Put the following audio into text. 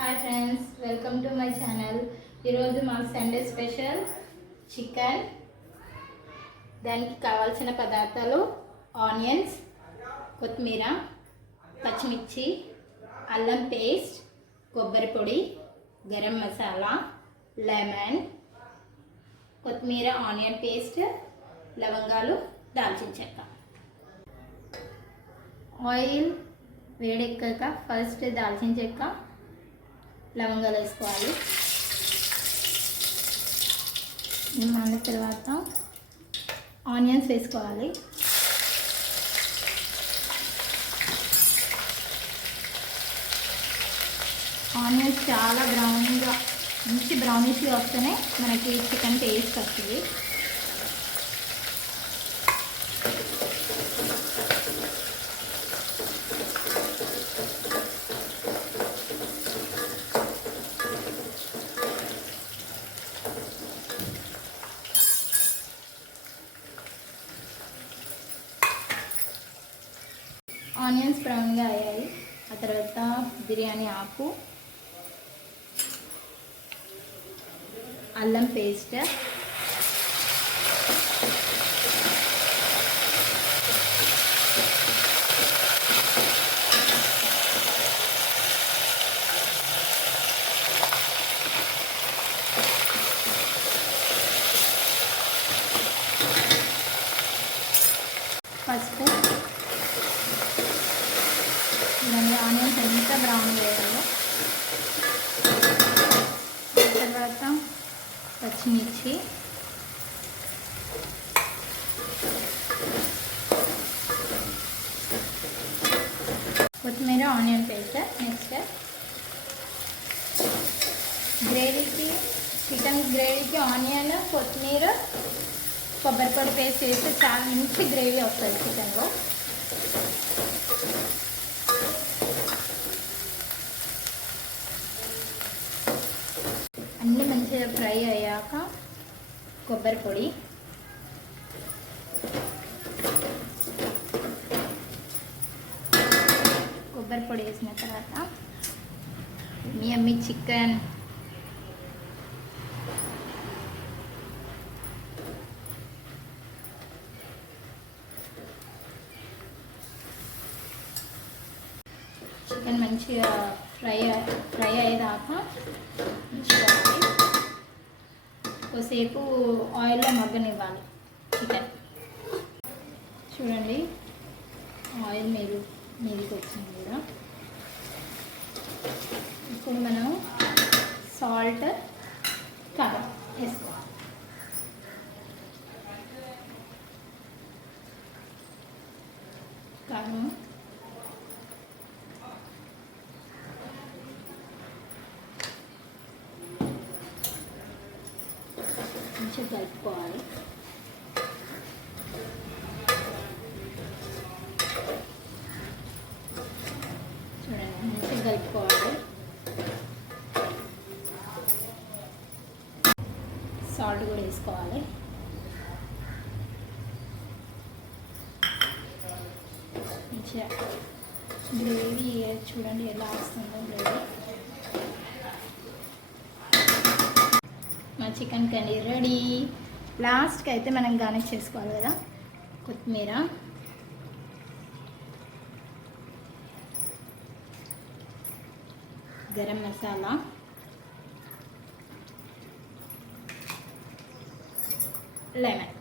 Hi friends, welcome to my channel. ఈరోజు మా Sunday special chicken. దానికి కావాల్సిన పదార్థాలు ఆనియన్స్, కొత్తిమీర, పచ్చిమిర్చి, అల్లం పేస్ట్, కొబ్బరి పొడి, గరం మసాలా, లెమన్, కొత్తిమీర, ఆనియన్ పేస్ట్, లవంగాలు, దాల్చిన చెక్క. ఆయిల్ వేడెక్కాక ఫస్ట్ దాల్చిన చెక్క, లవంగాలు వేసుకోవాలి. మళ్ళీ తర్వాత ఆనియన్స్ వేసుకోవాలి. ఆనియన్స్ చాలా బ్రౌన్గా, మంచి బ్రౌనిష్గా వస్తేనే మనకి చికెన్ టేస్ట్ వస్తుంది. ఆనియన్స్ బ్రౌన్గా అయ్యాయి. ఆ తర్వాత బిర్యానీ ఆకు, అల్లం పేస్ట్, పసుపు. ఇవన్నీ ఆనియన్స్ ఎంత బ్రౌన్ వేయాలో. తర్వాత పచ్చిమిర్చి, కొత్తిమీర, ఆనియన్ పేస్ట్. నెక్స్ట్ గ్రేవీకి, చికెన్ గ్రేవీకి ఆనియన్, కొత్తిమీర, కొబ్బరి పొడి పేస్ట్ వేస్తే చాలా మంచి గ్రేవీ వస్తుంది చికెన్లో. అన్నీ మంచిగా ఫ్రై అయ్యాక కొబ్బరి పొడి, వేసిన తర్వాత యమ్మీ చికెన్, మంచిగా ఫ్రై అయ్యేదాకా ఉంచుకోవాలి. కొద్దిసేపు ఆయిల్లో మగ్గనివ్వాలి చికెన్. చూడండి, ఆయిల్ మీదకి వచ్చింది కూడా. ఇప్పుడు మనం సాల్ట్, కారం వేసుకోవాలి. కారం, మంచిగా కలుపుకోవాలి. చూడండి, మంచిగా కలుపుకోవాలి. సాల్ట్ కూడా వేసుకోవాలి. మంచిగా గ్రేవీ చూడండి ఎలా వస్తుందో గ్రేవీ. మా చికెన్ కర్రీ రెడీ. లాస్ట్కి అయితే మనం గార్నిష్ చేసుకోవాలి కదా, కొత్తిమీర, గరం మసాలా, లెమన్.